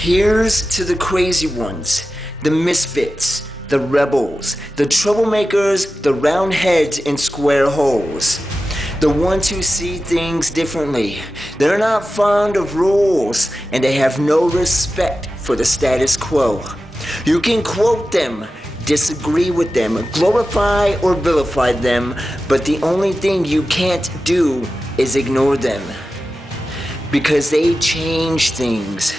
Here's to the crazy ones, the misfits, the rebels, the troublemakers, the roundheads in square holes. The ones who see things differently. They're not fond of rules, and they have no respect for the status quo. You can quote them, disagree with them, glorify or vilify them, but the only thing you can't do is ignore them. Because they change things.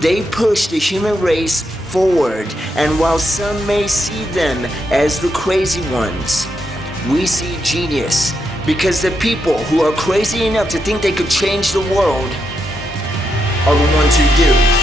They push the human race forward, and while some may see them as the crazy ones, we see genius, because the people who are crazy enough to think they could change the world are the ones who do.